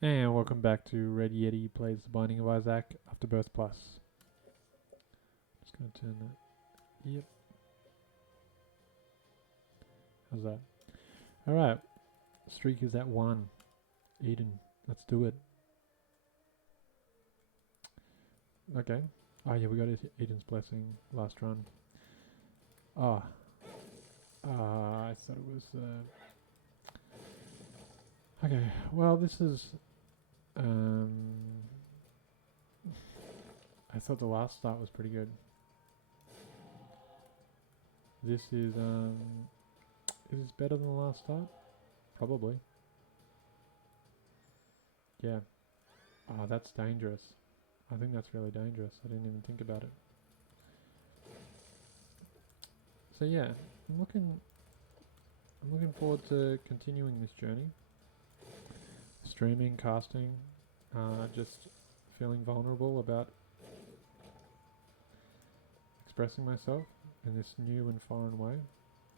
And welcome back to Red Yeti Plays The Binding of Isaac Afterbirth Plus. Just gonna turn that. Yep. How's that? Alright. Streak is at 1. Eden. Let's do it. Okay. Oh yeah, we got Eden's Blessing last run. Ah. I thought it was... Okay, well this is... I thought the last start was pretty good. This is this better than the last start? Probably. Yeah. Ah, that's dangerous. I think that's really dangerous. I didn't even think about it. So yeah, I'm looking forward to continuing this journey. Streaming, casting, just feeling vulnerable about expressing myself in this new and foreign way.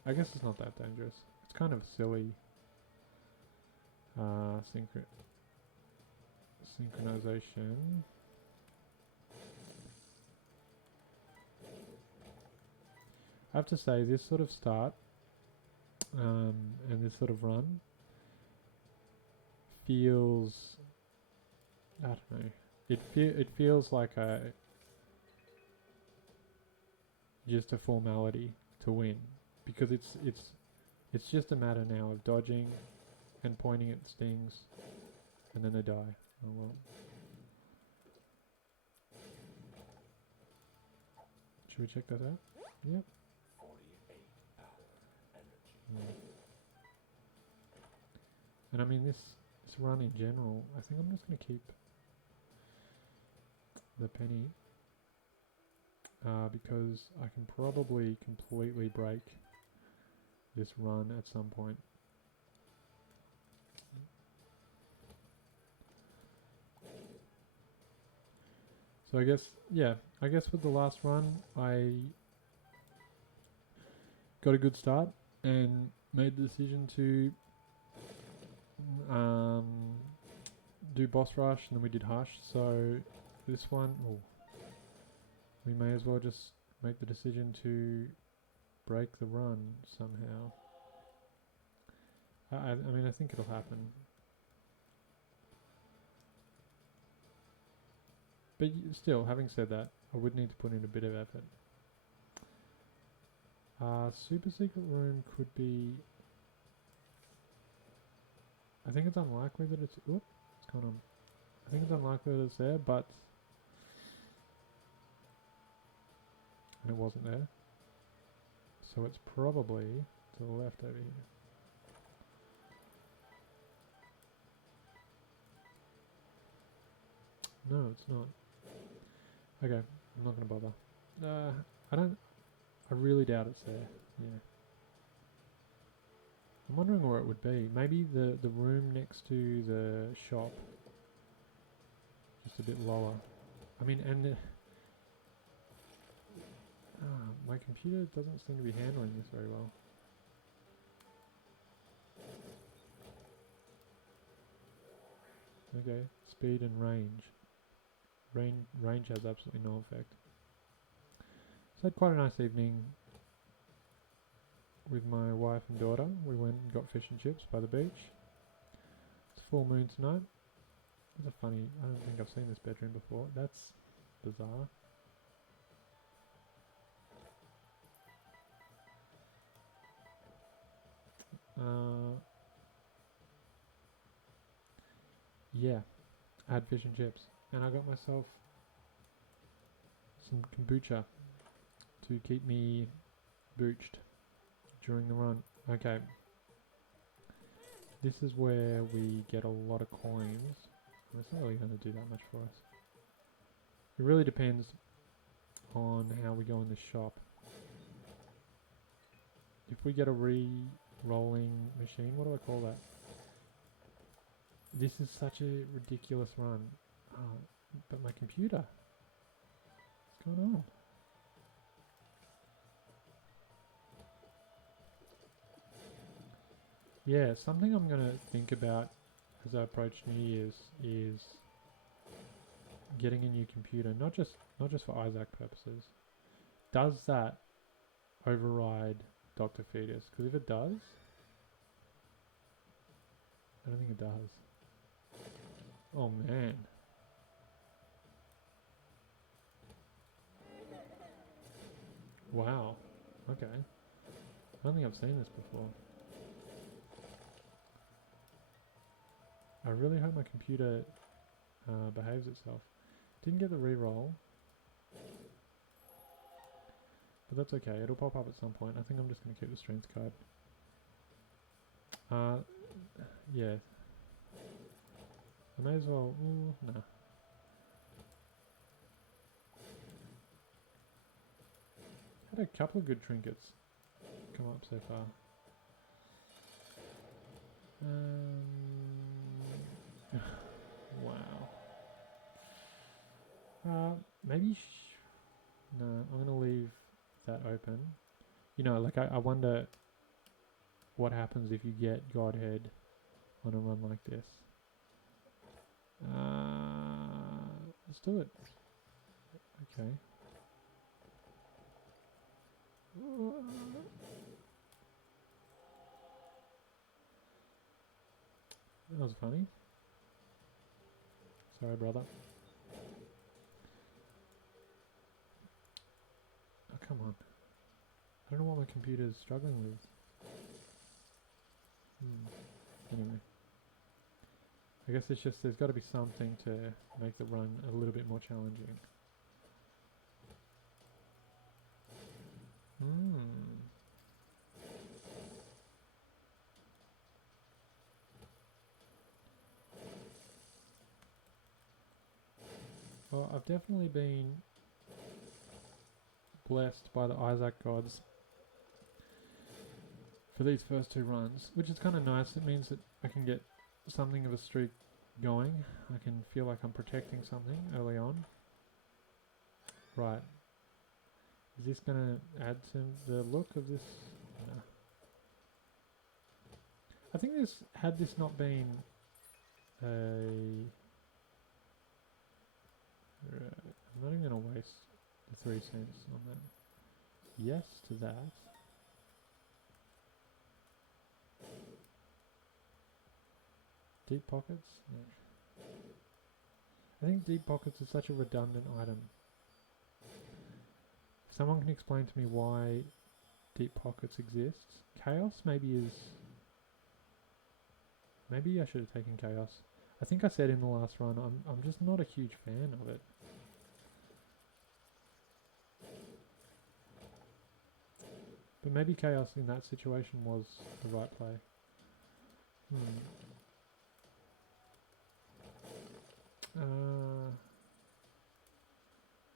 I guess it's not that dangerous. It's kind of silly synchronization. I have to say, this sort of start and this sort of run feels, I don't know, it feels like just a formality to win, because it's just a matter now of dodging and pointing at stings, and then they die. Oh well. Should we check that out? Yep. And I mean this run in general, I think I'm just going to keep the penny because I can probably completely break this run at some point. So I guess with the last run I got a good start and made the decision to do boss rush, and then we did hush. So this one, we may as well just make the decision to break the run somehow. I mean, I think it'll happen. But still, having said that, I would need to put in a bit of effort. Super secret room could be... I think it's unlikely that it's... What's going on? I think it's unlikely that it's there, but... And it wasn't there. So it's probably to the left over here. No, it's not. Okay, I'm not going to bother. I really doubt it's there. Yeah. I'm wondering where it would be. Maybe the room next to the shop. Just a bit lower. I mean, and my computer doesn't seem to be handling this very well. Okay, speed and range. Range has absolutely no effect. So I had quite a nice evening with my wife and daughter. We went and got fish and chips by the beach. It's full moon tonight. That's a funny, I don't think I've seen this bedroom before. That's bizarre. Yeah, I had fish and chips. And I got myself some kombucha to keep me booched during the run. Okay. This is where we get a lot of coins. It's not really going to do that much for us. It really depends on how we go in the shop. If we get a re-rolling machine, what do I call that? This is such a ridiculous run. But my computer. What's going on? Yeah, something I'm going to think about as I approach New Year's is getting a new computer, not just for Isaac purposes. Does that override Dr. Fetus? Because if it does, I don't think it does. Oh man. Wow. Okay. I don't think I've seen this before. I really hope my computer behaves itself. Didn't get the reroll. But that's okay, it'll pop up at some point. I think I'm just going to keep the strength card. Yeah. I may as well... Ooh, nah. Had a couple of good trinkets come up so far. Wow. Maybe... no, I'm going to leave that open. You know, like I wonder what happens if you get Godhead on a run like this. Let's do it. Okay. That was funny. Sorry, brother. Oh, come on. I don't know what my computer is struggling with. Anyway. I guess it's just there's got to be something to make the run a little bit more challenging. Well, I've definitely been blessed by the Isaac gods for these first two runs, which is kind of nice. It means that I can get something of a streak going. I can feel like I'm protecting something early on. Right. Is this going to add to the look of this? No. I think this, had this not been a... I'm not even going to waste the 3 cents on that. Yes to that. Deep pockets? No. I think deep pockets is such a redundant item. If someone can explain to me why deep pockets exists. Chaos maybe is... Maybe I should have taken chaos. I think I said in the last run, I'm just not a huge fan of it. But maybe chaos in that situation was the right play.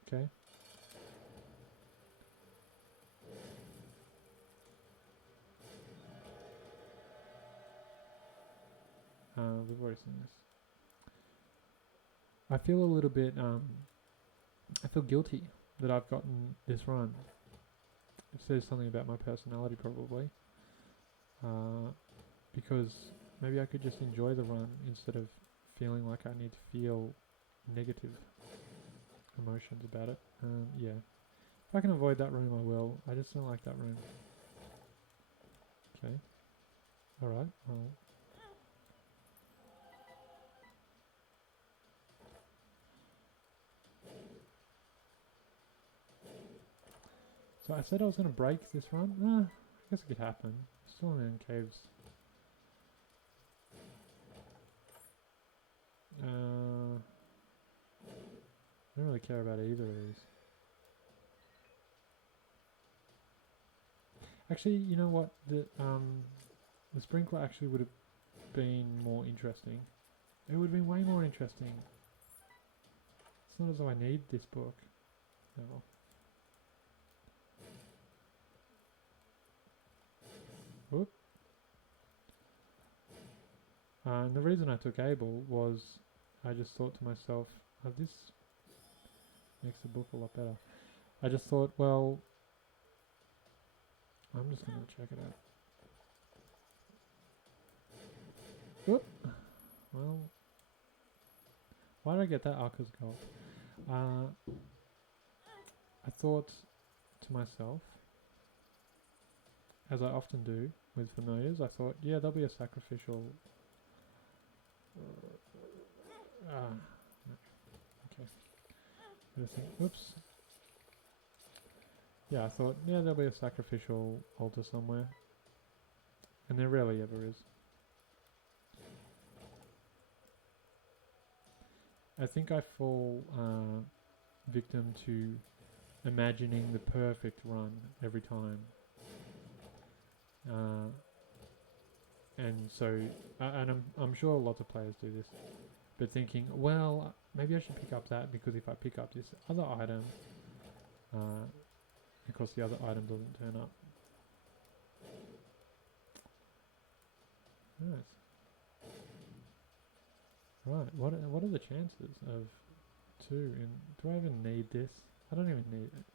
Okay. We've already seen this. I feel a little bit, I feel guilty that I've gotten this run. It says something about my personality probably. Because maybe I could just enjoy the run instead of feeling like I need to feel negative emotions about it. Yeah. If I can avoid that room, I will. I just don't like that room. Okay. Alright. Well. So I said I was going to break this run. I guess it could happen. Still in caves. I don't really care about either of these. Actually, you know what? The sprinkler actually would have been more interesting. It would have been way more interesting. It's not as though I need this book. No. Whoop. And the reason I took Abel was I just thought to myself, oh, this makes the book a lot better. I just thought, well, I'm just going to check it out. Whoop. Well, why did I get that Arca's gold? I thought to myself, as I often do with familiars, I thought, yeah, there'll be a sacrificial... no. Okay. Oops. Yeah, I thought, yeah, there'll be a sacrificial altar somewhere. And there rarely ever is. I think I fall victim to imagining the perfect run every time. And so, and I'm sure lots of players do this, but thinking, well, maybe I should pick up that because if I pick up this other item, of course the other item doesn't turn up. Nice. Right, what are the chances of 2 in... Do I even need this? I don't even need it.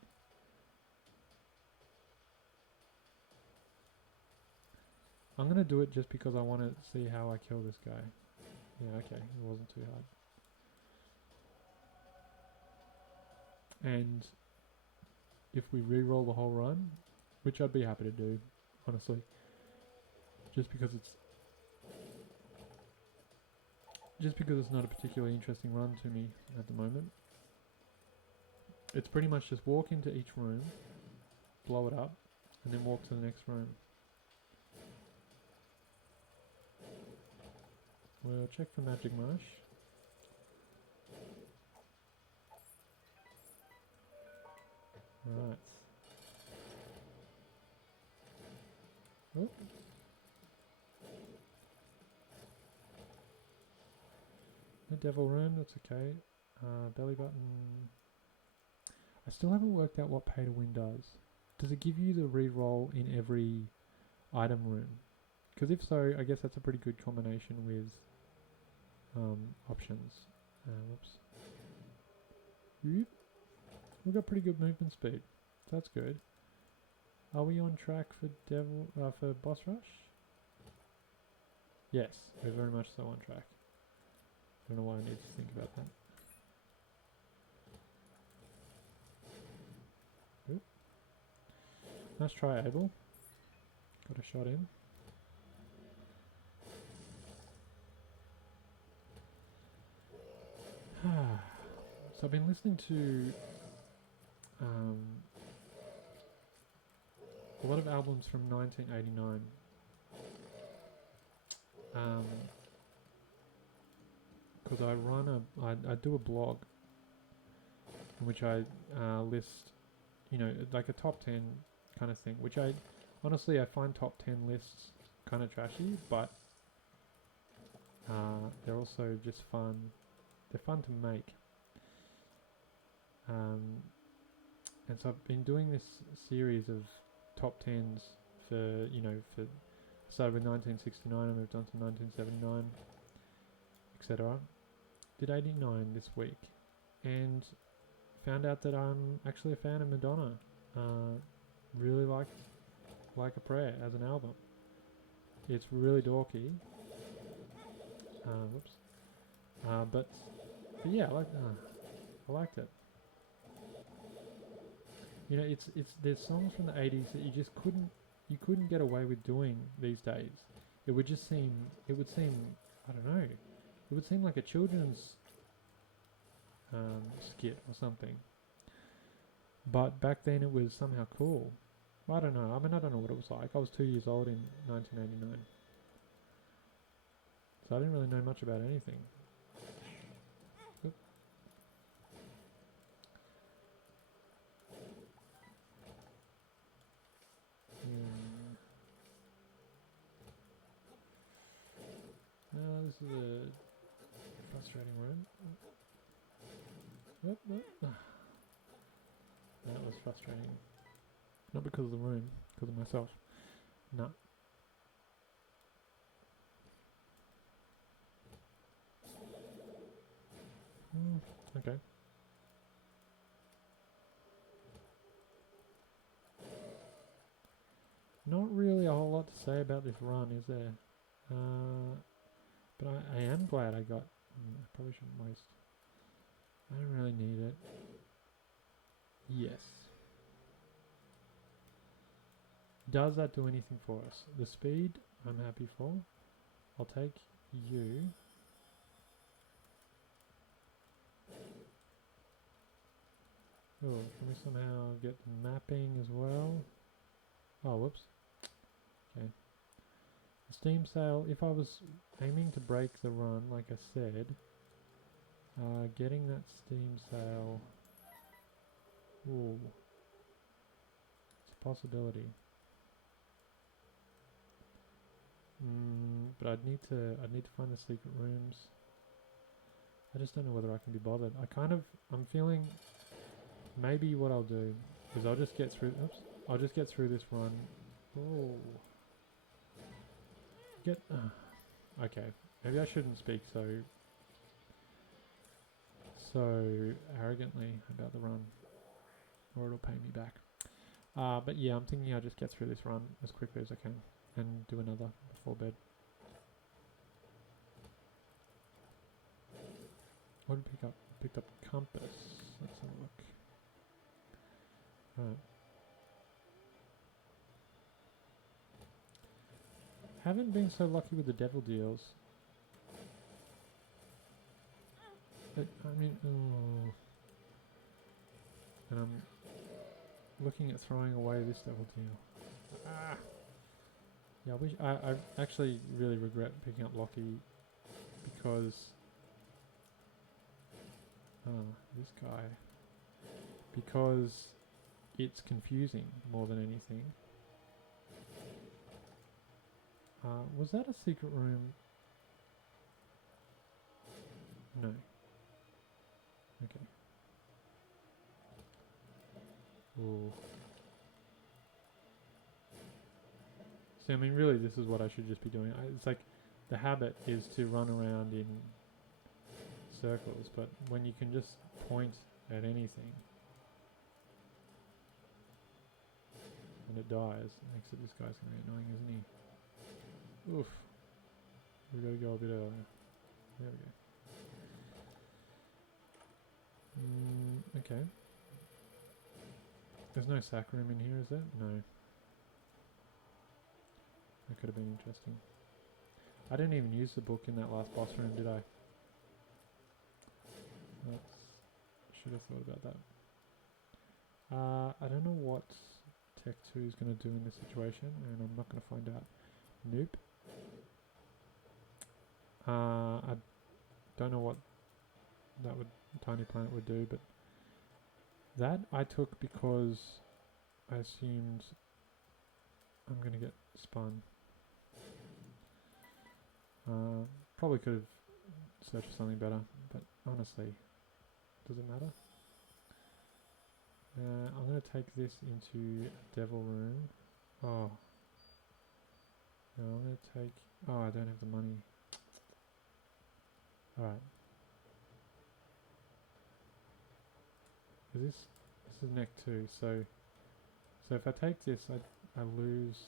I'm gonna do it just because I want to see how I kill this guy. Yeah, okay, it wasn't too hard. And if we re-roll the whole run, which I'd be happy to do, honestly, just because it's not a particularly interesting run to me at the moment. It's pretty much just walk into each room, blow it up, and then walk to the next room. We'll check for magic marsh. Right. Oh. The devil room, that's okay. Belly button. I still haven't worked out what pay to win does. Does it give you the re-roll in every item room? Because if so, I guess that's a pretty good combination with options. Whoops. We've got pretty good movement speed. That's good. Are we on track for for boss rush? Yes, we're very much so on track. I don't know why I need to think about that. Oop. Nice try, Abel. Got a shot in. So I've been listening to a lot of albums from 1989. Because I do a blog in which I list, like a top 10 kind of thing, which I find top 10 lists kind of trashy, but they're also just fun. They're fun to make. And so I've been doing this series of top 10s for, started with 1969, I moved on to 1979, etc. Did 89 this week, and found out that I'm actually a fan of Madonna. Really like a Prayer as an album. It's really dorky. Whoops. But yeah, I liked it. It's there's songs from the 80s that you couldn't get away with doing these days. It would seem, I don't know, it would seem like a children's skit or something. But back then it was somehow cool. I don't know. I mean, I don't know what it was like. I was 2 years old in 1989. So I didn't really know much about anything. Oop. No, this is a frustrating room. That was frustrating. Not because of the room, because of myself. No. Okay. Not really a whole lot to say about this run, is there? But I am glad I got... I probably shouldn't waste. I don't really need it. Yes. Does that do anything for us? The speed, I'm happy for. I'll take you. Oh, can we somehow get the mapping as well? Oh, whoops. Okay. The steam sail, if I was aiming to break the run, like I said, getting that steam sail, ooh, it's a possibility. But I'd need to find the secret rooms. I just don't know whether I can be bothered. I'm feeling maybe what I'll do is I'll just get through, I'll just get through this run. Oh. Okay. Maybe I shouldn't speak so arrogantly about the run, or it'll pay me back. But yeah, I'm thinking I'll just get through this run as quickly as I can and do another before bed. What did I pick up? Picked up compass. Let's have a look. Right. Haven't been so lucky with the devil deals. But, I mean, oh. And I'm looking at throwing away this devil deal. Ah! Yeah, I actually really regret picking up Lockie because this guy, because it's confusing more than anything. Was that a secret room? No. Okay. Ooh. See, I mean, really, this is what I should just be doing. It's like the habit is to run around in circles, but when you can just point at anything and it dies, except this guy's going to be annoying, isn't he? Oof. We've got to go a bit earlier. There we go. Okay. There's no sack room in here, is there? No. That could have been interesting. I didn't even use the book in that last boss room, did I? Should have thought about that. I don't know what Tech 2 is going to do in this situation, and I'm not going to find out. Nope. I don't know what that Tiny Planet would do, but that I took because I assumed I'm going to get spun. Probably could have searched for something better, but honestly, does it matter? I'm going to take this into Devil Room. Oh. No, I'm going to take... Oh, I don't have the money. Alright. This is neck 2, so if I take this, I lose...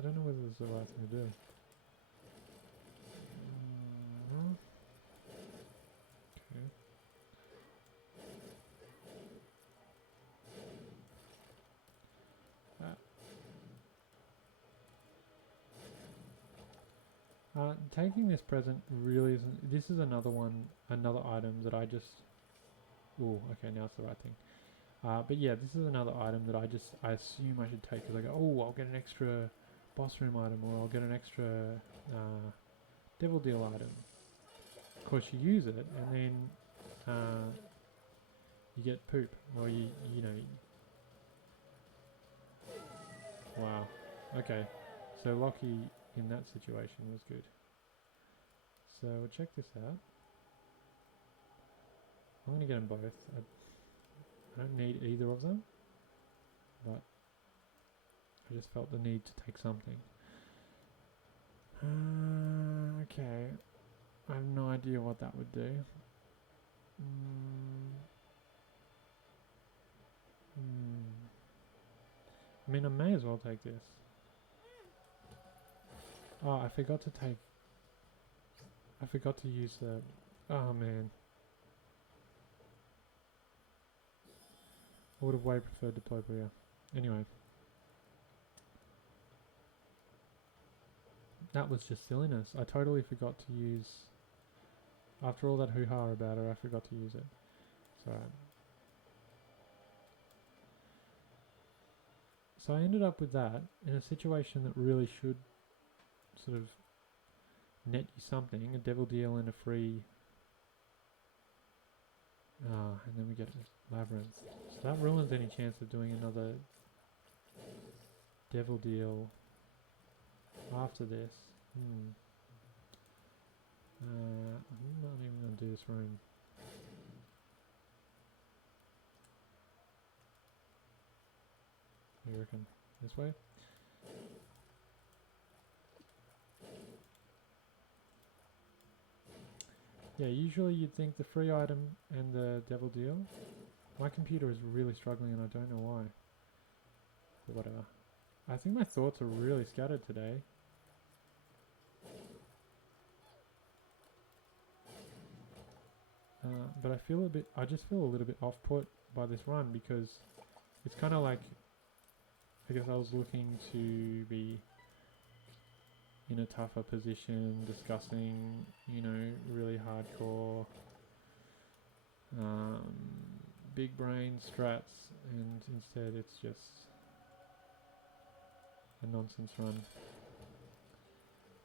I don't know whether this is the right thing to do. Okay. Taking this present really isn't... This is another item that I just... Ooh, okay, now it's the right thing. But yeah, this is another item that I assume I should take because I go, oh, I'll get an extra boss room item, or I'll get an extra devil deal item. Of course, you use it, and then you get poop, or you know. Wow. Okay. So Lockie in that situation was good. So we'll check this out. I'm going to get them both. I don't need either of them, but I just felt the need to take something. Okay. I have no idea what that would do. I mean, I may as well take this. Oh, I forgot to take... I forgot to use the... Oh, man. I would have way preferred diplopia. Anyway. That was just silliness. I totally forgot to use... After all that hoo-ha about her, I forgot to use it. It's alright. So I ended up with that in a situation that really should sort of net you something. A devil deal and a free... and then we get a labyrinth. So that ruins any chance of doing another devil deal after this. I'm not even going to do this room. What do you reckon? This way? Yeah, usually you'd think the free item and the devil deal. My computer is really struggling and I don't know why. But whatever. I think my thoughts are really scattered today. But I just feel a little bit off-put by this run because it's kind of like, I guess I was looking to be in a tougher position, discussing, you know, really hardcore, big brain strats, and instead it's just a nonsense run.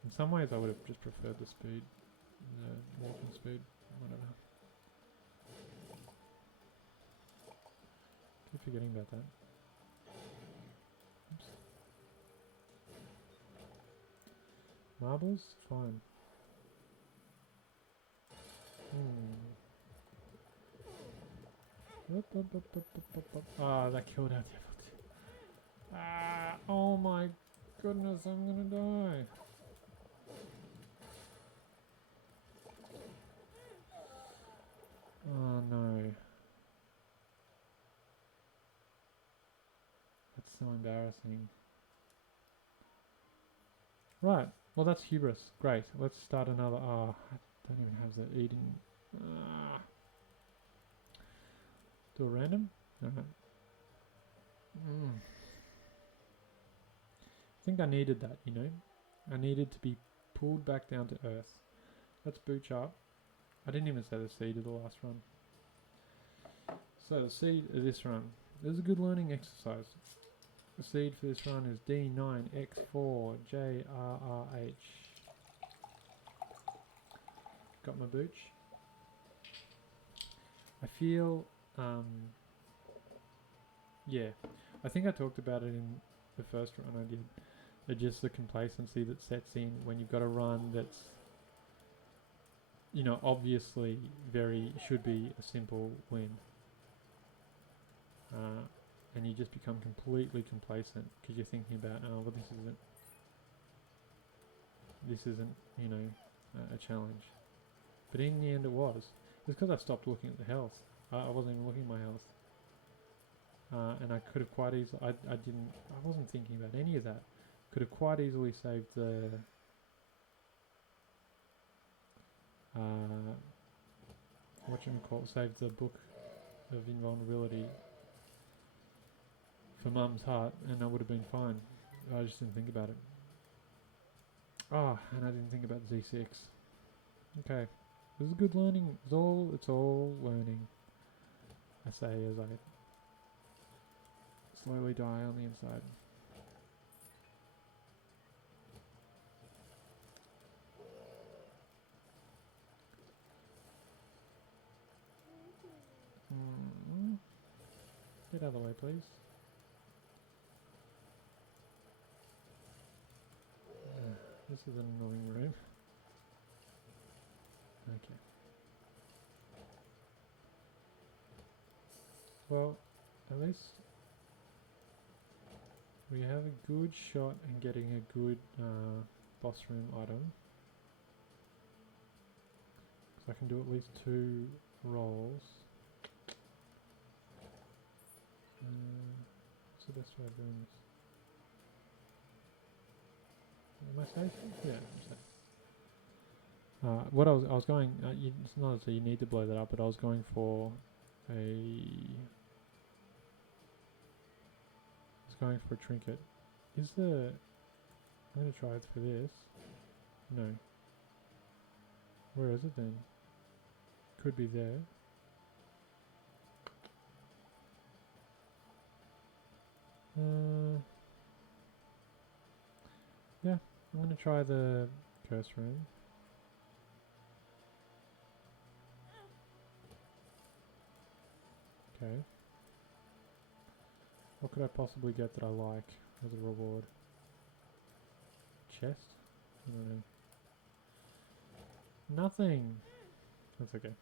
In some ways I would have just preferred the speed, the walking speed, whatever. Keep forgetting about that. Oops. Marbles? Fine. Ah, that killed our devil. Ah, oh my goodness, I'm gonna die. Oh no. That's so embarrassing. Right, well that's hubris. Great, let's start another. Ah, I don't even have the eating. Do a random? Alright. I think I needed that, you know? I needed to be pulled back down to earth. Let's booch up. I didn't even say the seed of the last run. So the seed of this run. This is a good learning exercise. The seed for this run is D9X4JRRH. Got my booch. I feel, yeah, I think I talked about it in the first run I did. Just the complacency that sets in when you've got a run that's, you know, obviously should be a simple win. And you just become completely complacent because you're thinking about, oh, well, this isn't, you know, a challenge. But in the end it was. It's because I stopped looking at the health. I wasn't even looking at my health. And I could have quite easily, I wasn't thinking about any of that. Could have quite easily saved the, saved the book of invulnerability for Mum's heart, and I would have been fine. I just didn't think about it. And I didn't think about Z6. Okay, this is good learning. It's all learning. I say as I slowly die on the inside. Get out of the way, please. This is an annoying room. Okay. Well, at least we have a good shot in getting a good boss room item. So I can do at least 2 rolls. What's the best way of doing this? Am I safe? Yeah, I'm safe. What I was going, it's not so you need to blow that up, but I was going for a trinket. Is the... I'm going to try it for this. No. Where is it then? Could be there. Yeah, I'm going to try the curse room. Okay. What could I possibly get that I like as a reward? Chest? I don't know. Nothing! That's okay.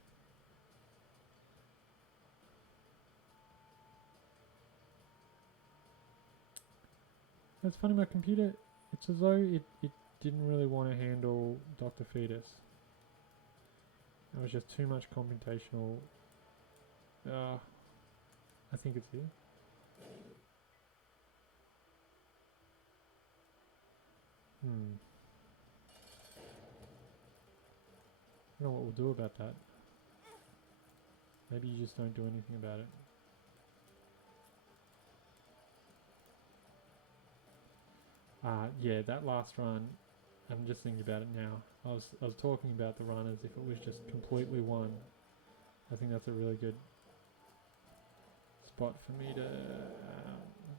It's funny, my computer, it's as though it didn't really want to handle Dr. Fetus. It was just too much computational. I think it's here. I don't know what we'll do about that. Maybe you just don't do anything about it. Yeah, that last run, I'm just thinking about it now. I was talking about the run as if it was just completely won. I think that's a really good spot for me to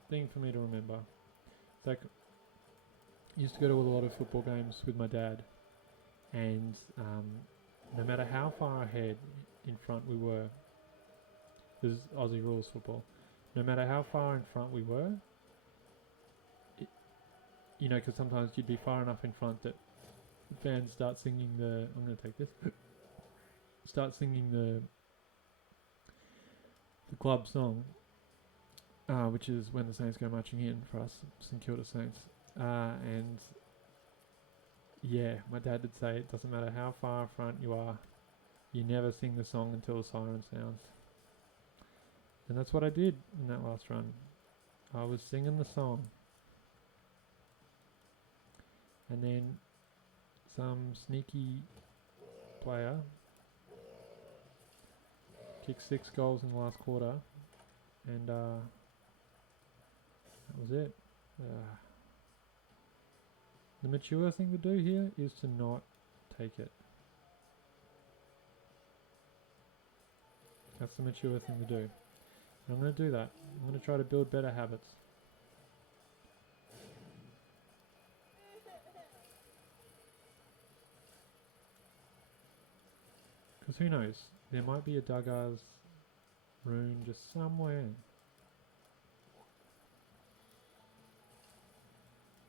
thing for me to remember. It's like, I used to go to a lot of football games with my dad, and no matter how far ahead in front we were, this is Aussie rules football, no matter how far in front we were, you know, because sometimes you'd be far enough in front that fans start singing the, I'm going to take this, start singing the club song, which is When the Saints Go Marching In for us, St Kilda Saints. And yeah, my dad did say it doesn't matter how far front you are, you never sing the song until the siren sounds. And that's what I did in that last run. I was singing the song. And then some sneaky player kicked 6 goals in the last quarter, and that was it. The mature thing to do here is to not take it. That's the mature thing to do. And I'm going to do that. I'm going to try to build better habits. Because who knows? There might be a Duggar's rune just somewhere.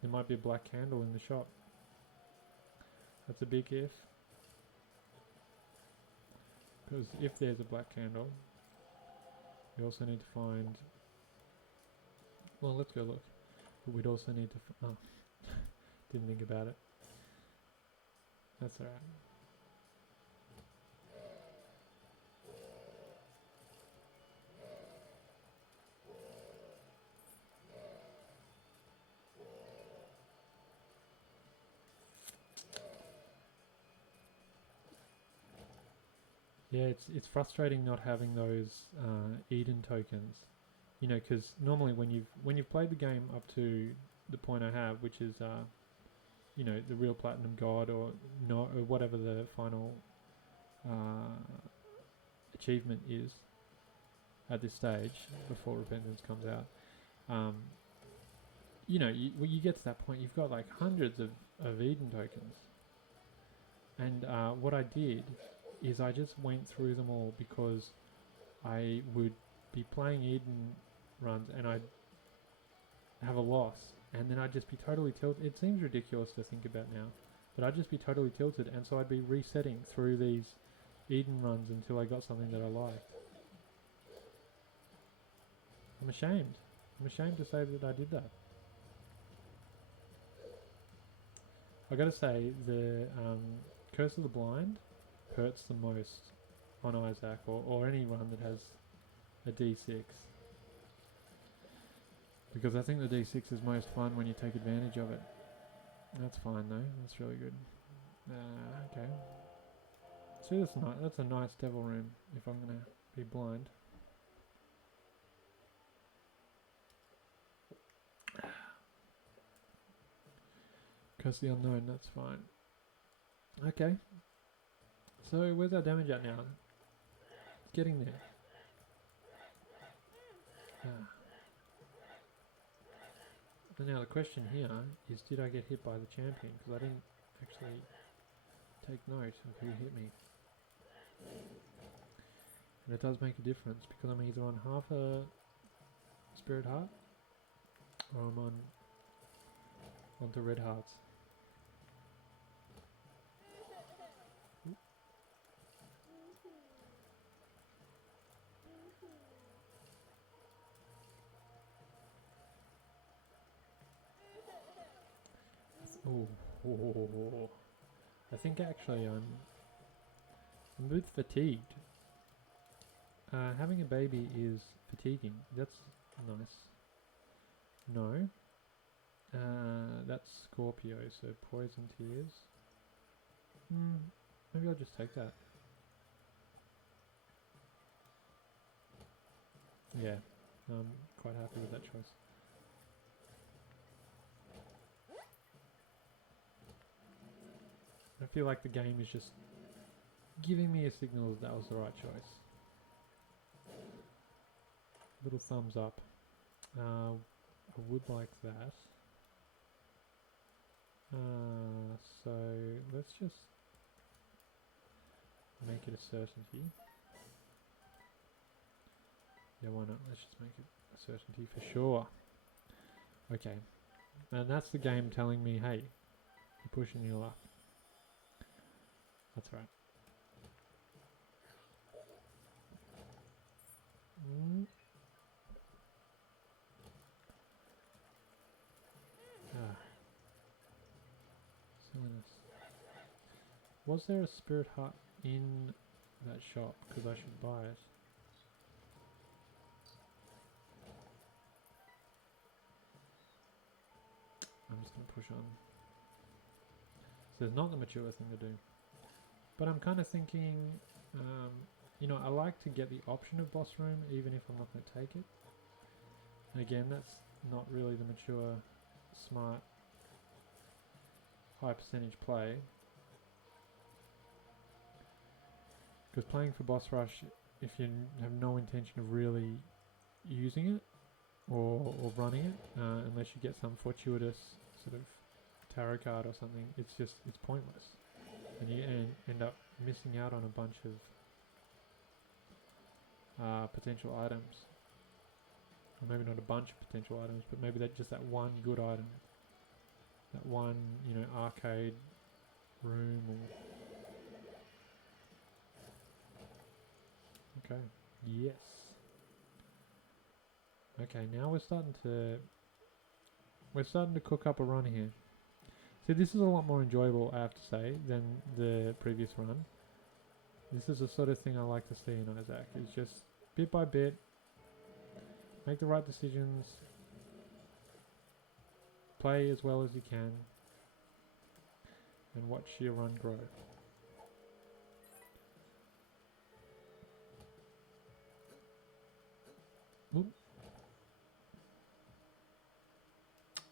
There might be a black candle in the shop. That's a big if. Because if there's a black candle, we also need to find... Well, let's go look. But we'd also need to... Oh, didn't think about it. That's alright. Yeah, it's frustrating not having those Eden tokens, you know, because normally when you've played the game up to the point I have, which is you know, the real platinum god or not, or whatever the final achievement is at this stage before Repentance comes out, you know, when you get to that point, you've got like hundreds of Eden tokens, and what I did is I just went through them all because I would be playing Eden runs and I'd have a loss and then I'd just be totally tilted. It seems ridiculous to think about now, but I'd just be totally tilted, and so I'd be resetting through these Eden runs until I got something that I liked. I'm ashamed. I'm ashamed to say that I did that. I gotta say, the Curse of the Blind hurts the most on Isaac, or any run that has a D6, because I think the D6 is most fun when you take advantage of it. That's fine though. That's really good. Okay. See, that's nice. That's a nice devil room. If I'm gonna be blind. Curse the unknown. That's fine. Okay. So where's our damage at now? It's getting there. And now the question here is, did I get hit by the champion? Because I didn't actually take note of who hit me. And it does make a difference because I'm either on half a spirit heart or I'm onto red hearts. Oh, I think actually I'm a bit fatigued. Having a baby is fatiguing. That's nice. No. That's Scorpio, so poison tears. Maybe I'll just take that. Yeah, I'm quite happy with that choice. I feel like the game is just giving me a signal that was the right choice. Little thumbs up. I would like that. So let's just make it a certainty. Yeah, why not? Let's just make it a certainty for sure. Okay. And that's the game telling me, hey, you're pushing your luck. That's right. Silliness. Was there a spirit heart in that shop? Because I should buy it. I'm just going to push on. So it's not the mature thing to do. But I'm kind of thinking, you know, I like to get the option of boss room even if I'm not going to take it. And again, that's not really the mature, smart, high percentage play. Because playing for boss rush, if you have no intention of really using it or running it, unless you get some fortuitous sort of tarot card or something, it's pointless. And you end up missing out on a bunch of potential items. Or maybe not a bunch of potential items, but maybe just that one good item. That one, you know, arcade room or... Okay, yes. Okay, now we're starting to cook up a run here. See, this is a lot more enjoyable, I have to say, than the previous run. This is the sort of thing I like to see in Isaac. It's just bit by bit, make the right decisions, play as well as you can, and watch your run grow. Oop.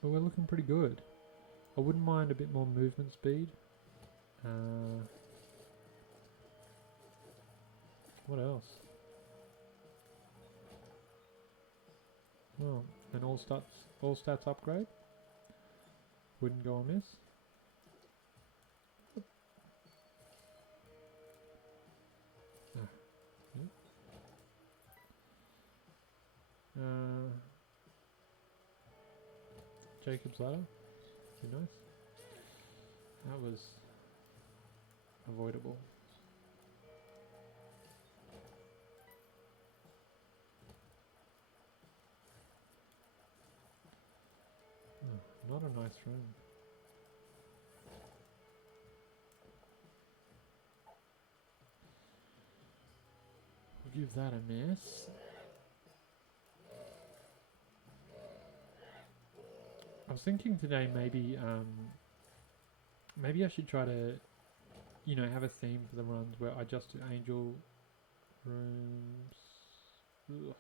But we're looking pretty good. I wouldn't mind a bit more movement speed. What else? Well, an all stats upgrade. Wouldn't go amiss. Jacob's ladder. Be nice. That was avoidable. Not a nice room. We'll give that a miss. I was thinking today maybe Maybe I should try to, you know, have a theme for the runs where I just do angel rooms. Ugh.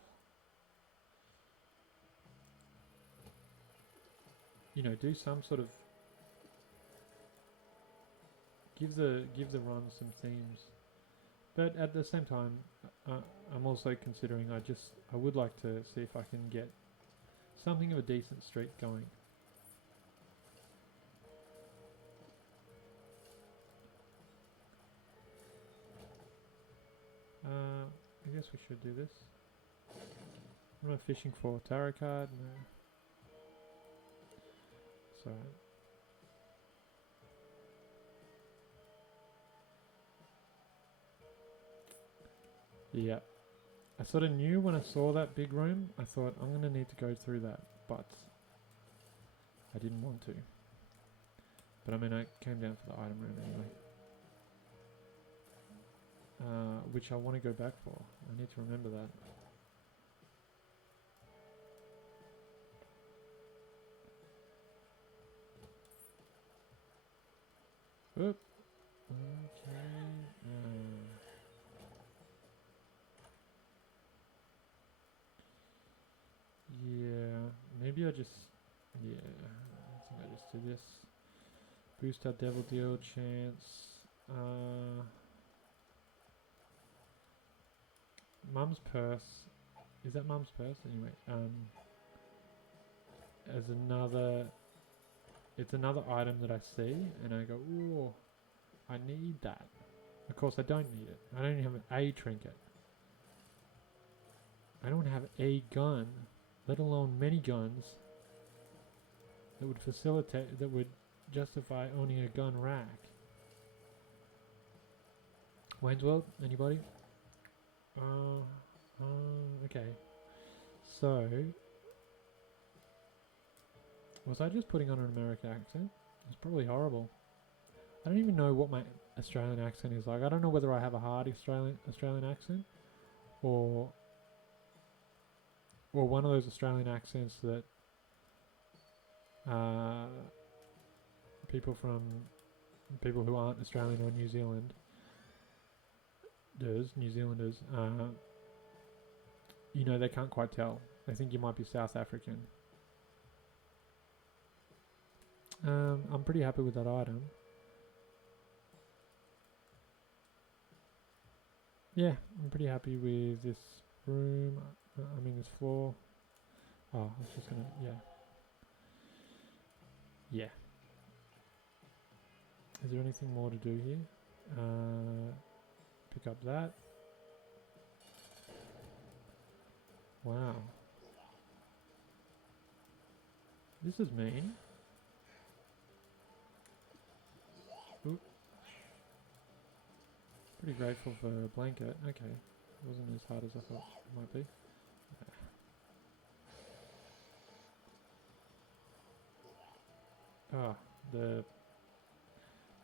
You know, do some sort of give the run some themes. But at the same time, I'm also considering I would like to see if I can get something of a decent streak going. I guess we should do this. What am I fishing for? Tarot card? No. Sorry. Yeah. I sort of knew when I saw that big room, I thought I'm going to need to go through that, but I didn't want to. But I mean, I came down for the item room anyway. Which I want to go back for. I need to remember that. Oop. Okay. Yeah. Maybe I just... Yeah. I think I just do this. Boost our devil deal chance. Mum's purse. Is that Mum's purse? Anyway. As another... It's another item that I see and I go, ooh, I need that. Of course I don't need it. I don't even have a trinket. I don't have a gun, let alone many guns that would facilitate, that would justify owning a gun rack. Wayne's World, anybody? Okay. So, was I just putting on an American accent? It's probably horrible. I don't even know what my Australian accent is like. I don't know whether I have a hard Australian accent or one of those Australian accents that people who aren't Australian or New Zealanders, you know, they can't quite tell. They think you might be South African. I'm pretty happy with that item. Yeah, I'm pretty happy with this room. I mean this floor. Oh, I was just gonna, yeah. Yeah. Is there anything more to do here? Pick up that. Wow. This is mean. Oop. Pretty grateful for a blanket. Okay. It wasn't as hard as I thought it might be. Ah, the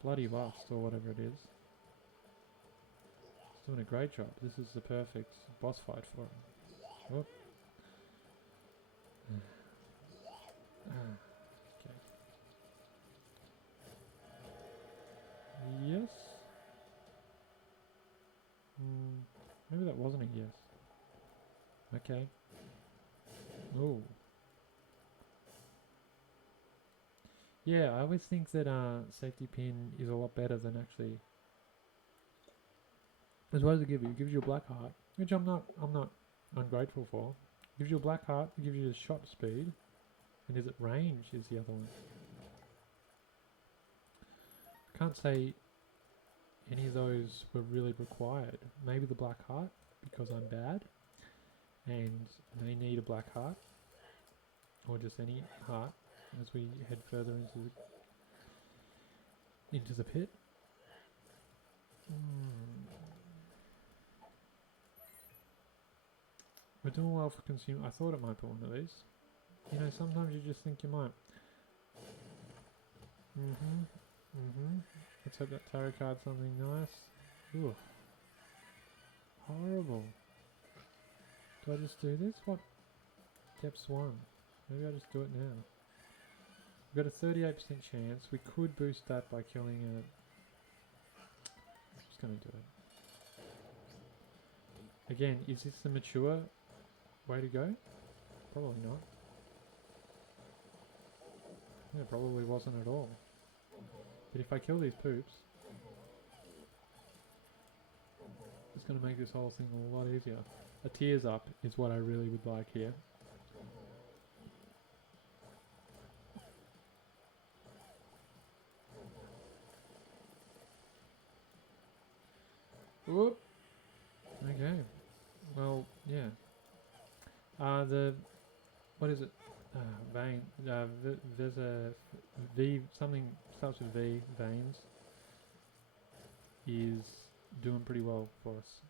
bloody lust or whatever it is. It's doing a great job. This is the perfect boss fight for him. Whoop. Okay. Yes. Maybe that wasn't a yes. Okay. Oh. Yeah, I always think that safety pin is a lot better than actually. As well as it gives you a black heart, which I'm not ungrateful for. It gives you a black heart, it gives you the shot speed, and is it range is the other one. I can't say any of those were really required. Maybe the black heart because I'm bad and may need a black heart, or just any heart as we head further into the pit. We're doing well for consumer. I thought it might be one of these. You know, sometimes you just think you might. Let's hope that tarot card's something nice. Ooh. Horrible. Do I just do this? What? Depths 1. Maybe I just do it now. We've got a 38% chance. We could boost that by killing a... Just going to do it. Again, is this the mature way to go? Probably not. Yeah, probably wasn't at all. But if I kill these poops, it's going to make this whole thing a lot easier. A tears up is what I really would like here. Whoop. Okay. Well, yeah. What is it? Vein. There's a V, something starts with V, veins, is doing pretty well for us.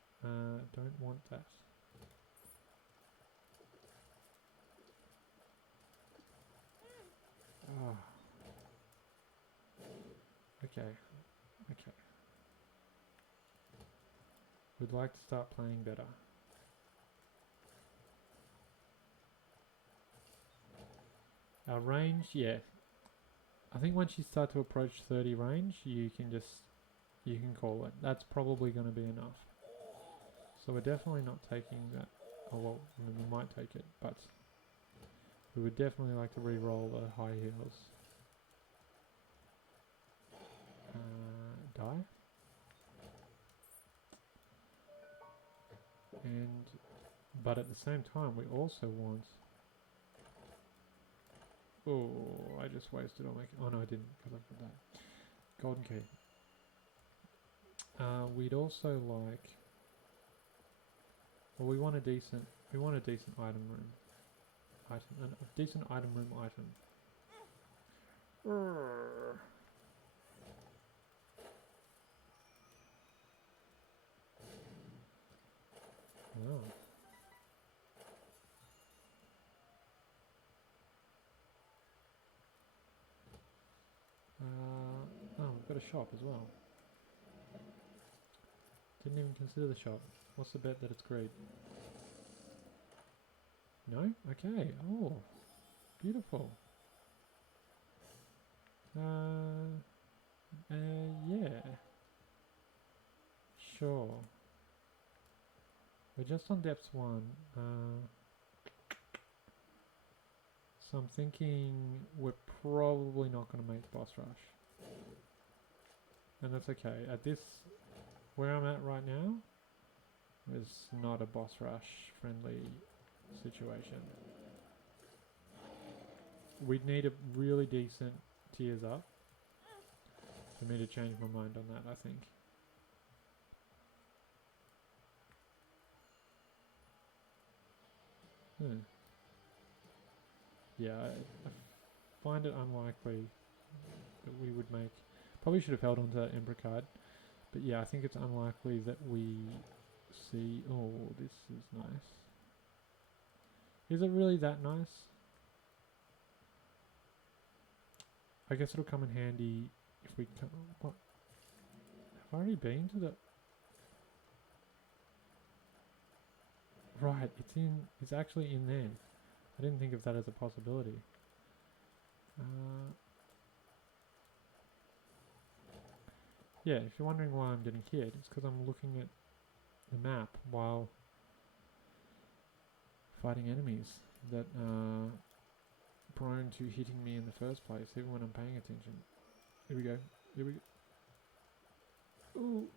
Don't want that. Oh. Okay. Okay. We'd like to start playing better. Our range, yeah. I think once you start to approach 30 range, you can call it. That's probably going to be enough. So we're definitely not taking that. Oh well, I mean, we might take it, but we would definitely like to re-roll the high heels. Die. But at the same time, we also want... Oh, I just wasted all my... Oh no, I didn't, because I've got that. Golden key. We'd also like... Well, we want a decent item room. A decent item room item. Oh. Oh, we've got a shop as well. Didn't even consider the shop. What's the bet that it's greed? No? Okay. Oh, beautiful. Yeah. Sure. We're just on depths 1. So I'm thinking we're probably not going to make boss rush. And that's okay. At this, where I'm at right now, is not a boss rush friendly situation. We'd need a really decent tears up for me to change my mind on that, I think. Yeah, I find it unlikely that we would make... Probably should have held on to that Emperor card. But yeah, I think it's unlikely that we see... Oh, this is nice. Is it really that nice? I guess it'll come in handy if we come... What? Have I already been to the... Right, it's actually in there. I didn't think of that as a possibility. Yeah, if you're wondering why I'm getting hit, it's because I'm looking at the map while fighting enemies that are prone to hitting me in the first place, even when I'm paying attention. Here we go. Here we go. Ooh.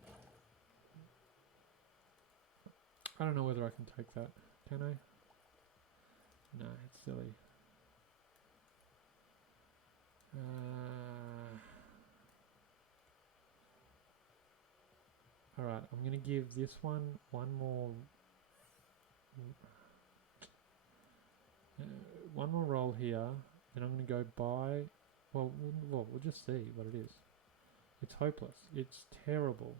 I don't know whether I can take that. Can I? No, it's silly. Alright, I'm going to give this one more roll here, then I'm going to go buy... Well, we'll just see what it is. It's hopeless. It's terrible.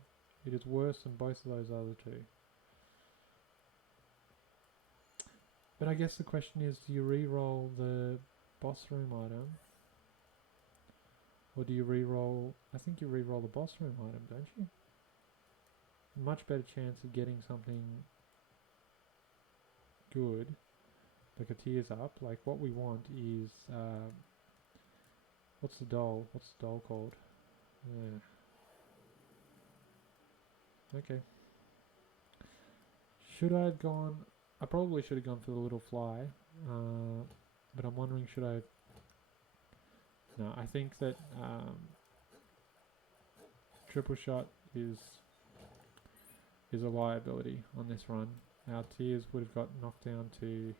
It is worse than both of those other two. But I guess the question is, do you re-roll the boss room item? Or do you re-roll... I think you re-roll the boss room item, don't you? Much better chance of getting something good, like a tears up. Like what we want is What's the doll? What's the doll called? Yeah. Okay. Should I have gone... I probably should have gone for the little fly. But I'm wondering, should I... No, I think that triple shot is a liability on this run. Our tiers would have got knocked down to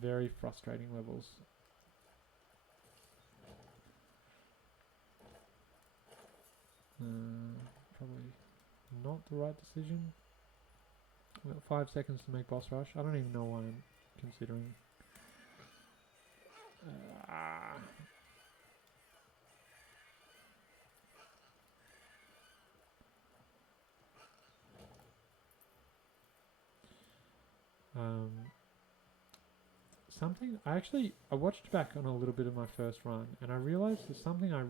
very frustrating levels. Probably not the right decision. I've got 5 seconds to make boss rush. I don't even know why I'm considering. Something I watched back on a little bit of my first run, and I realized that something I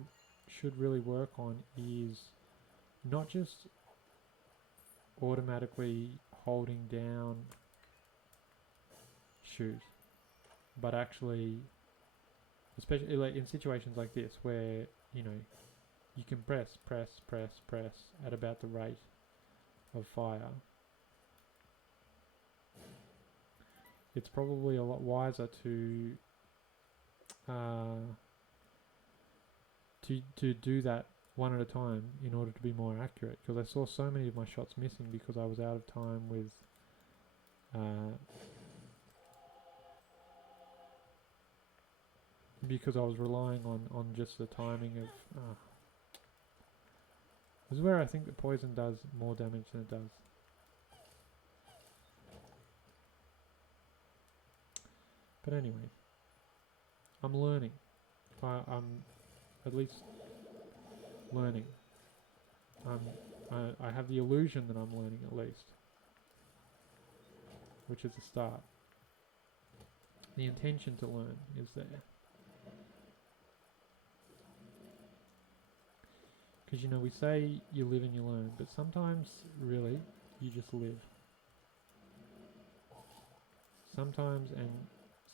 should really work on is not just automatically holding down shoot, but actually, especially like in situations like this where, you know, you can press at about the rate of fire. It's probably a lot wiser to do that one at a time in order to be more accurate, because I saw so many of my shots missing because I was out of time with because I was relying on just the timing of this is where I think the poison does more damage than it does. But anyway, I'm learning. I'm at least learning. I have the illusion that I'm learning at least, which is a start. The intention to learn is there. Because, you know, we say you live and you learn, but sometimes, really, you just live. Sometimes, and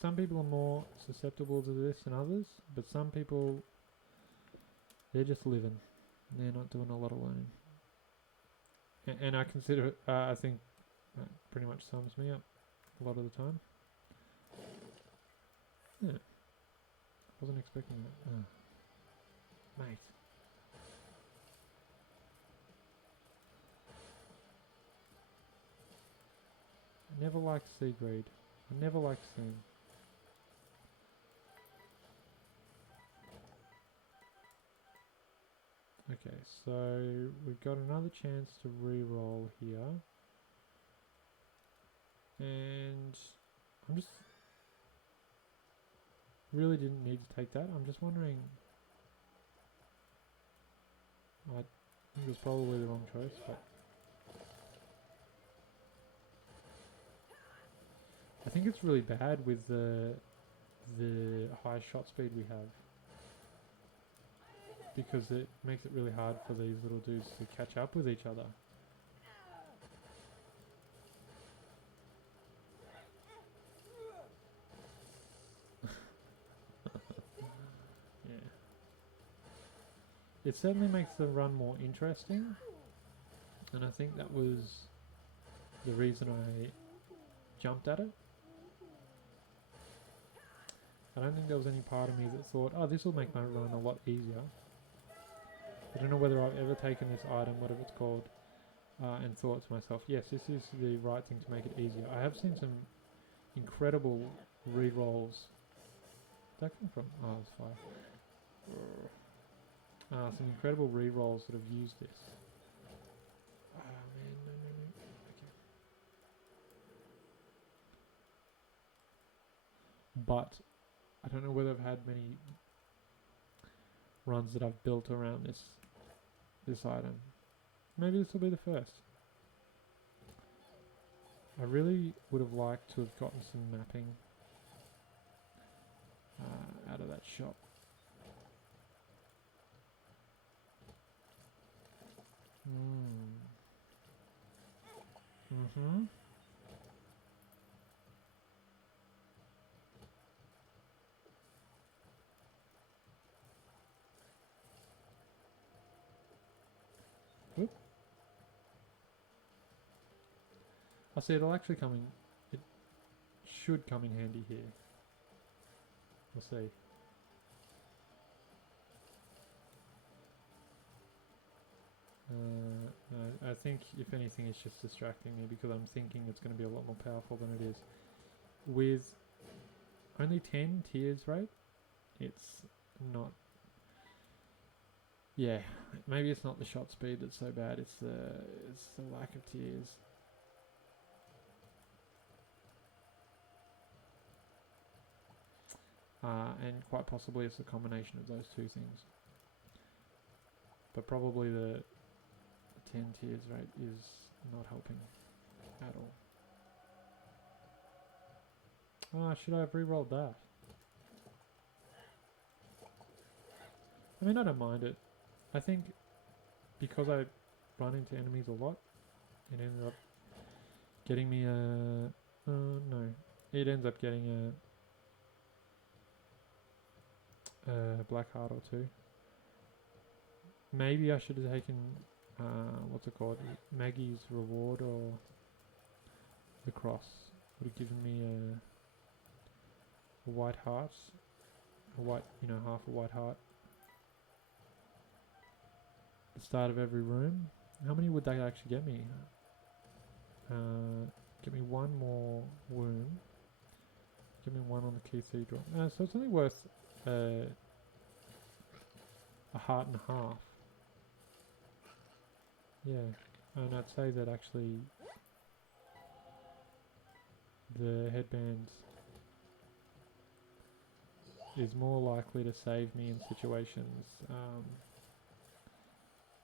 some people are more susceptible to this than others, but some people, they're just living. They're not doing a lot of learning. And I consider it, I think that pretty much sums me up a lot of the time. Yeah. Wasn't expecting that. Mate. I never liked seed greed. I never liked seeing. Okay, so we've got another chance to re-roll here. And I'm just... really didn't need to take that. I'm just wondering... I think it was probably the wrong choice, but... I think it's really bad with the high shot speed we have, because it makes it really hard for these little dudes to catch up with each other. Yeah. It certainly makes the run more interesting, and I think that was the reason I jumped at it. I don't think there was any part of me that thought, oh, this will make my run a lot easier. I don't know whether I've ever taken this item, whatever it's called, and thought to myself, yes, this is the right thing to make it easier. I have seen some incredible re-rolls. Where'd that come from? Oh, it's fire. Some incredible re-rolls that have used this. Oh man, no. Okay. But I don't know whether I've had many runs that I've built around this item. Maybe this will be the first. I really would have liked to have gotten some mapping out of that shop. Mm-hmm. I see it'll actually come in, it should come in handy here. We'll see. No, I think if anything it's just distracting me because I'm thinking it's going to be a lot more powerful than it is. With only 10 tiers rate, it's not... Yeah, maybe it's not the shot speed that's so bad, it's the lack of tiers. And quite possibly it's a combination of those two things. But probably the 10 tiers rate is not helping at all. Ah, should I have re-rolled that? I mean, I don't mind it. I think because I run into enemies a lot, it ended up getting me a... no. It ends up getting a black heart or two. Maybe I should have taken... what's it called? Maggie's reward or the cross. Would have given me a white heart. A white, you know, half a white heart. The start of every room. How many would that actually get me? Get me one more wound. Give me one on the cathedral. So it's only worth a heart and a half. Yeah, and I'd say that actually the headband is more likely to save me in situations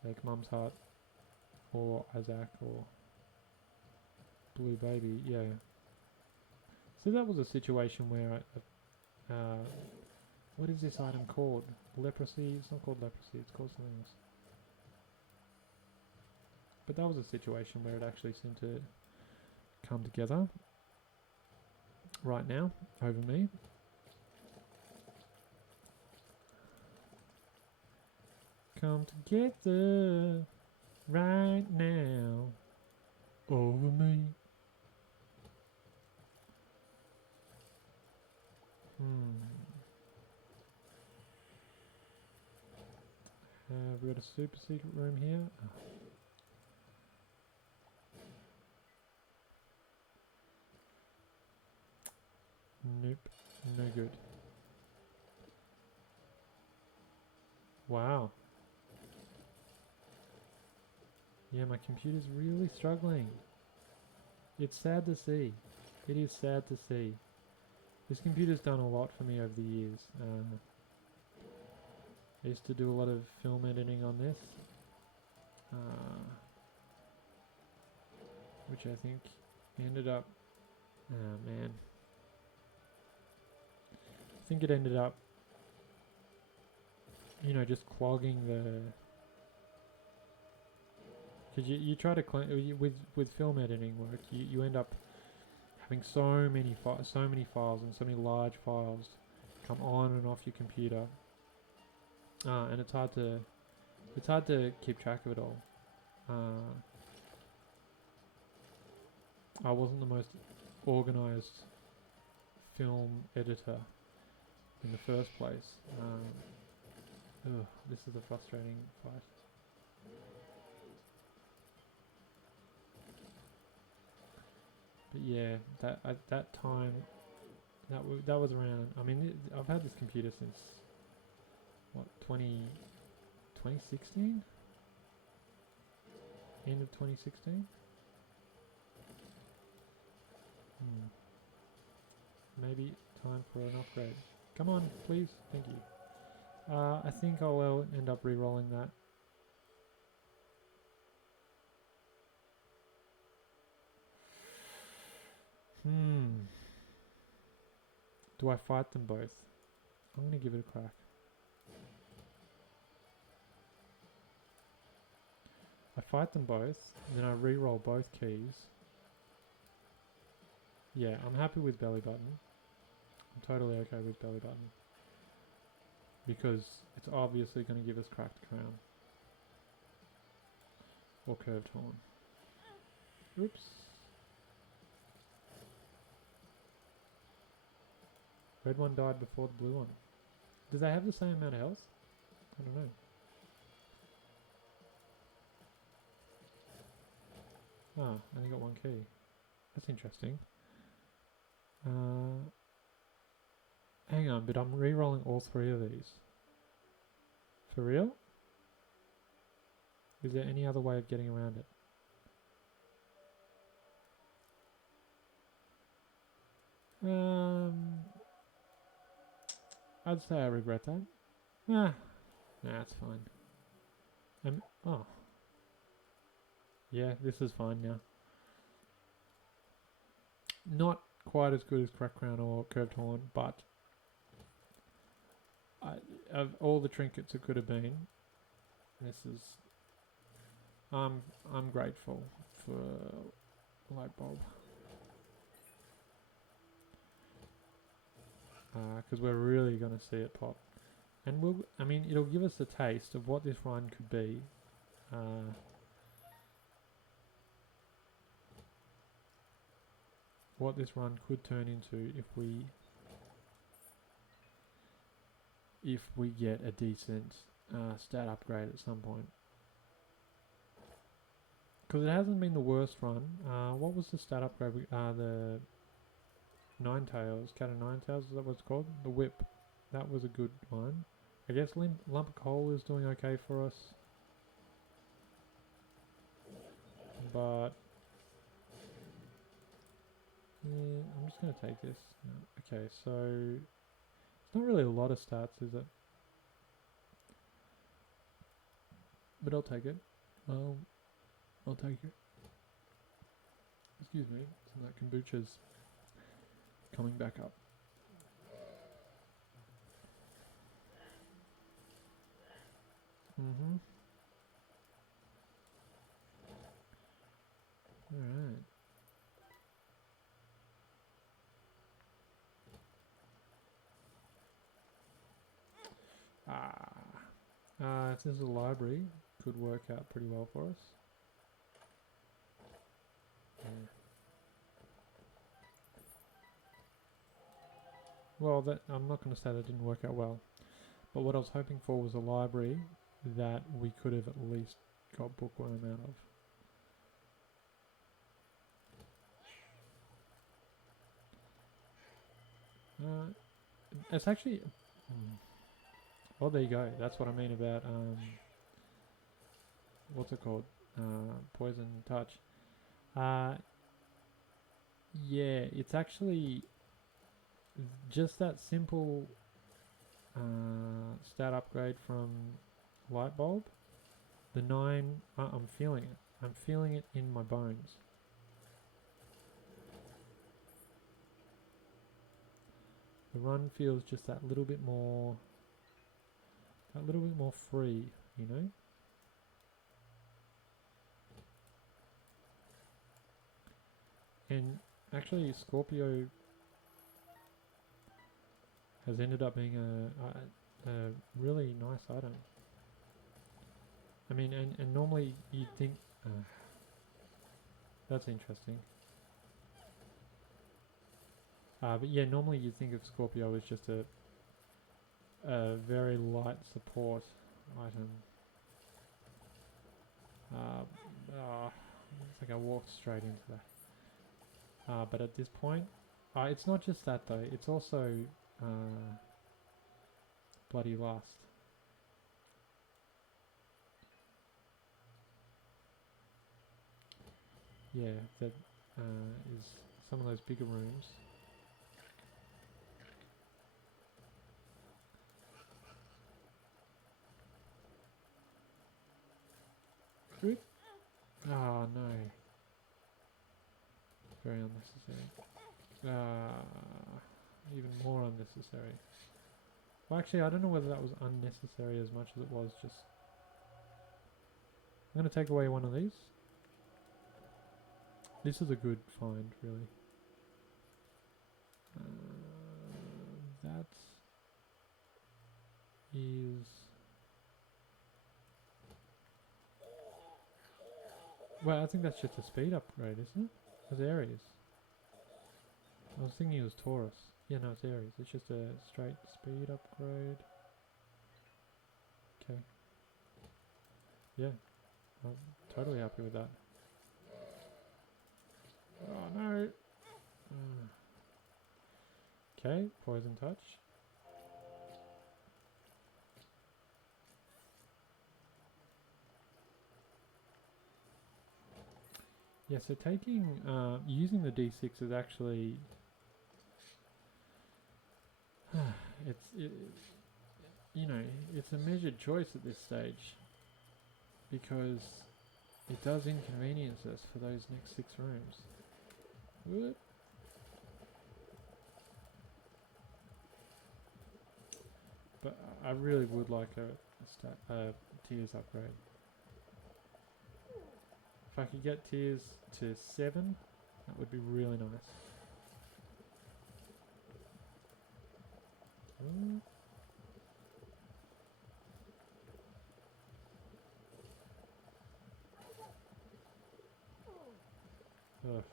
like Mum's Heart or Isaac or Blue Baby, yeah. So that was a situation where what is this item called? Leprosy? It's not called leprosy, it's called something else. But that was a situation where it actually seemed to come together right now over me. Come together right now over me. We've got a super secret room here. Nope, no good. Wow. Yeah, my computer's really struggling. It's sad to see. It is sad to see. This computer's done a lot for me over the years. I used to do a lot of film editing on this. Which I think ended up... Oh man. I think it ended up, you know, just clogging the... Because you try to with film editing work, you end up having so many files and so many large files come on and off your computer, and it's hard to keep track of it all. I wasn't the most organized film editor in the first place. This is a frustrating fight. But yeah, at that time, that was around. I mean, I've had this computer since what 2016, end of 2016. Maybe time for an upgrade. Come on, please. Thank you. I think I'll end up re-rolling that. Do I fight them both? I'm going to give it a crack. I fight them both, and then I re-roll both keys. Yeah, I'm happy with belly button. I'm totally okay with belly button. Because it's obviously going to give us cracked crown. Or curved horn. Oops. Red one died before the blue one. Do they have the same amount of health? I don't know. Ah, only got one key. That's interesting. Hang on, but I'm re-rolling all three of these. For real? Is there any other way of getting around it? I'd say I regret that. Nah, it's fine. Oh. Yeah, this is fine now. Not quite as good as Crack Crown or Curved Horn, but of all the trinkets it could have been, this is... I'm grateful for Light Bulb. Because we're really going to see it pop. And it'll give us a taste of what this run could be. What this run could turn into if we get a decent stat upgrade at some point. Because it hasn't been the worst run. What was the stat upgrade? The Nine Tails, Cat of Nine Tails, is that what it's called? The Whip. That was a good one. I guess Lump of Coal is doing okay for us. But yeah, I'm just going to take this. No. Okay, so it's not really a lot of stats, is it? But I'll take it. I'll take it. Excuse me, some of that kombucha's coming back up. Alright. Since the library could work out pretty well for us. Well, I'm not going to say that didn't work out well, but what I was hoping for was a library that we could have at least got Bookworm out of. It's actually... well, there you go. That's what I mean about... what's it called? Poison Touch. Yeah, it's actually just that simple stat upgrade from Light Bulb. The 9, I'm feeling it. I'm feeling it in my bones. The run feels just that little bit more free, you know? And actually Scorpio has ended up being a really nice item. I mean, and normally you'd think... that's interesting. But yeah, normally you'd think of Scorpio as just a very light support item. It's like I walked straight into that. But at this point, it's not just that though, it's also Bloody Lust. Yeah, that is some of those bigger rooms. Good. Oh no. Very unnecessary. Even more unnecessary. Well, actually, I don't know whether that was unnecessary as much as it was just... I'm going to take away one of these. This is a good find, really. That is... Well, I think that's just a speed upgrade, isn't it? As Aries. I was thinking it was Taurus. Yeah, no, it's Aries. It's just a straight speed upgrade. Okay. Yeah, I'm totally happy with that. Oh no! Okay, poison touch. Yeah, so taking, using the D6 is actually, you know, it's a measured choice at this stage because it does inconvenience us for those next 6 rooms. Whoop. But I really would like a tiers upgrade. If I could get tiers to 7, that would be really nice. Ugh.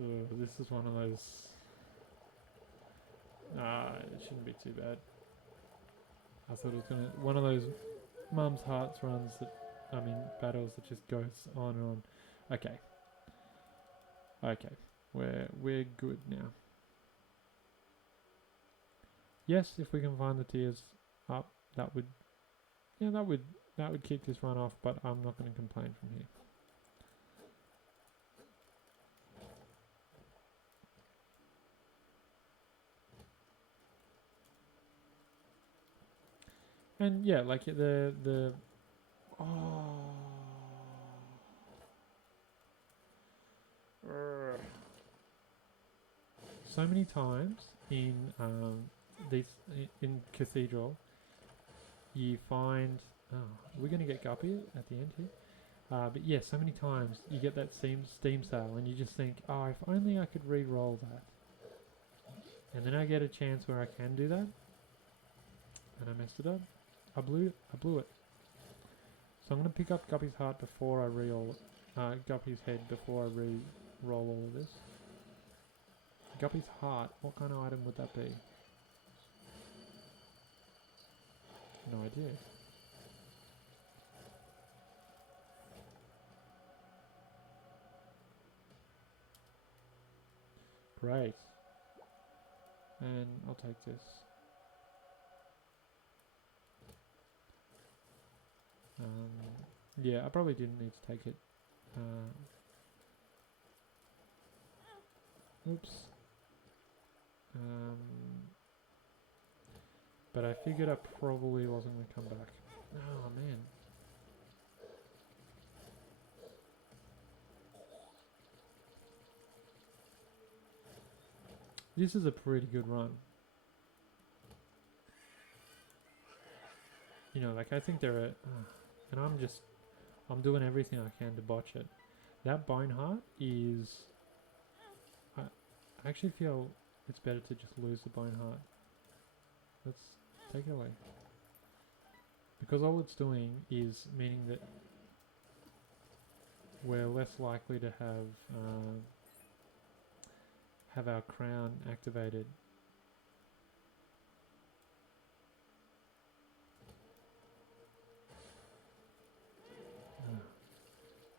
Ugh, this is one of those... it shouldn't be too bad. I thought it was gonna... One of those Mum's Hearts runs that... I mean, battles that just goes on and on. Okay. Okay. We're good now. Yes, if we can find the tiers up, that would... Yeah, that would kick this run off, but I'm not going to complain from here. And yeah, like the so many times in in Cathedral, you find we're gonna get Guppy at the end here. But yeah, so many times you get that Steam sale, and you just think, oh, if only I could re-roll that. And then I get a chance where I can do that, and I messed it up. I blew it. So I'm going to pick up Guppy's heart before I re-roll Guppy's head before I re-roll all of this. Guppy's heart, what kind of item would that be? No idea. Great. And I'll take this. Yeah, I probably didn't need to take it. Oops. But I figured I probably wasn't going to come back. Oh, man. This is a pretty good run. You know, like I think there are... and I'm doing everything I can to botch it. That Bone Heart is... I actually feel it's better to just lose the Bone Heart. Let's take it away. Because all it's doing is meaning that we're less likely to have our crown activated.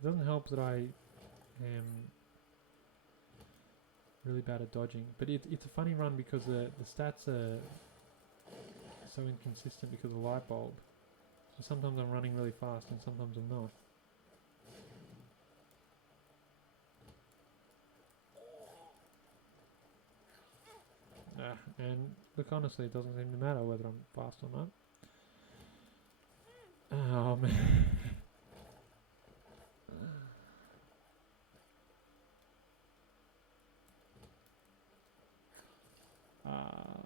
It doesn't help that I am really bad at dodging, but it's a funny run because the stats are so inconsistent because of the light bulb. So sometimes I'm running really fast and sometimes I'm not. And look, honestly, it doesn't seem to matter whether I'm fast or not. Oh man.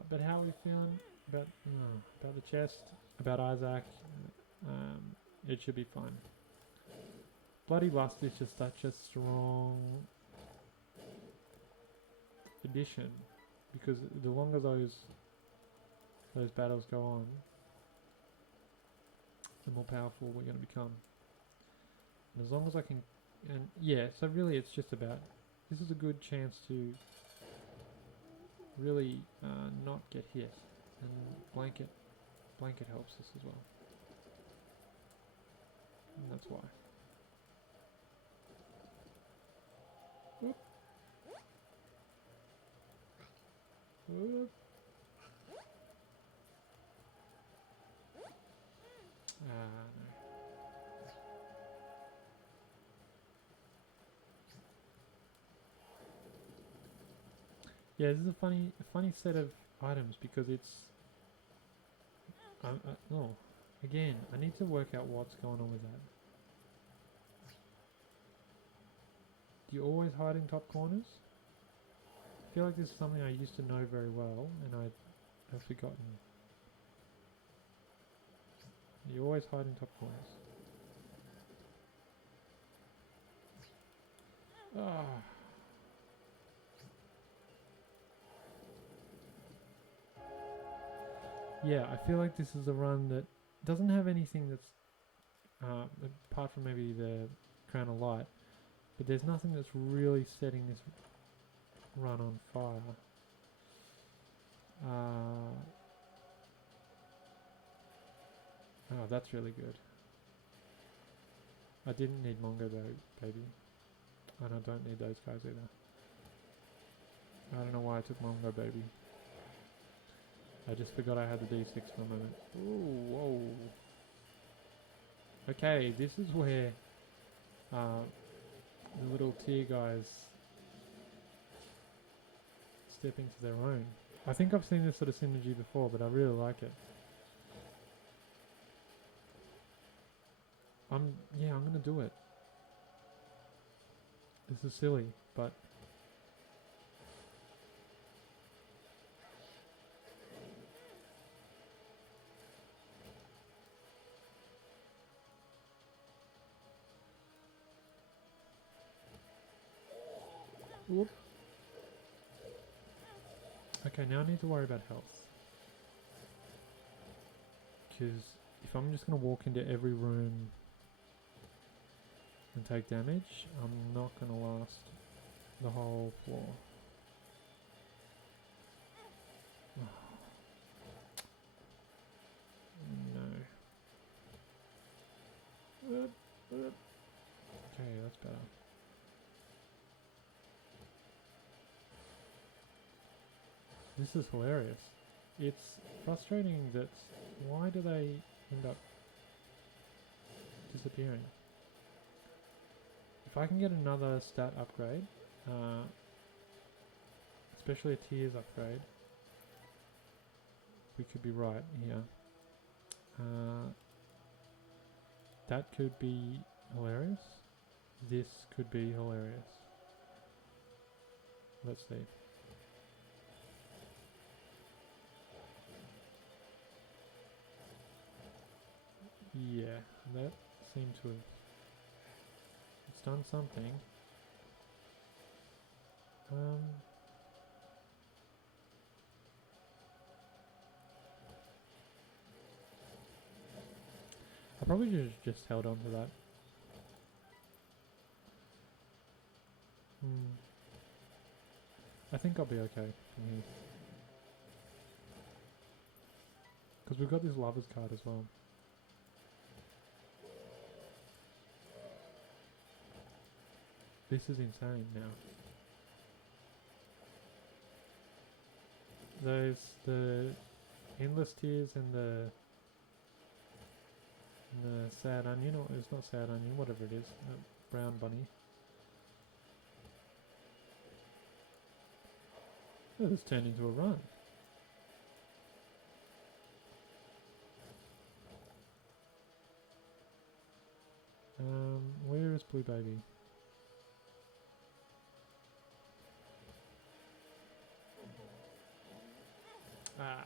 But how are we feeling about the chest, about Isaac? It should be fine. Bloody Lust is just such a strong addition, because the longer those battles go on, the more powerful we're going to become. And as long as I can, and yeah, so really it's just about, this is a good chance to really not get hit, and blanket helps us as well, and that's why. Whoop. Whoop. No. Yeah, this is a funny set of items because it's. Oh, again, I need to work out what's going on with that. Do you always hide in top corners? I feel like this is something I used to know very well, and I have forgotten. You always hide in top corners. Ah. Yeah, I feel like this is a run that doesn't have anything that's, apart from maybe the Crown of Light, but there's nothing that's really setting this run on fire. Oh, that's really good. I didn't need Mongo though, baby. And I don't need those guys either. I don't know why I took Mongo, baby. I just forgot I had the D6 for a moment. Ooh, whoa. Okay, this is where the little tier guys step into their own. I think I've seen this sort of synergy before, but I really like it. I'm gonna do it. This is silly, but whoop. Okay, now I need to worry about health. Because if I'm just going to walk into every room and take damage, I'm not going to last the whole floor. Oh. No. Okay, that's better. This is hilarious. It's frustrating that why do they end up disappearing? If I can get another stat upgrade, especially a tiers upgrade, we could be right here. That could be hilarious. This could be hilarious. Let's see. Yeah, that seemed to have... It's done something. I probably should have just held on to that. I think I'll be okay from here. Because we've got this Lover's card as well. This is insane now. There's the endless tears and the sad onion, or it's not sad onion, whatever it is, brown bunny. Oh, this turned into a run. Where is Blue Baby? Ah.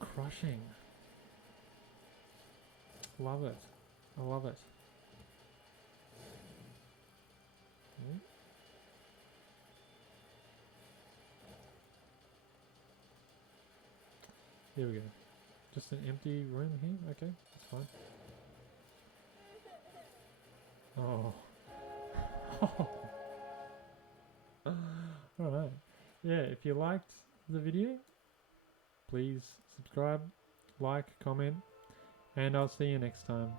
Crushing. Love it. I love it. Here we go. Just an empty room here? Okay, that's fine. Oh. Alright. Yeah, if you liked the video, please subscribe, like, comment, and I'll see you next time.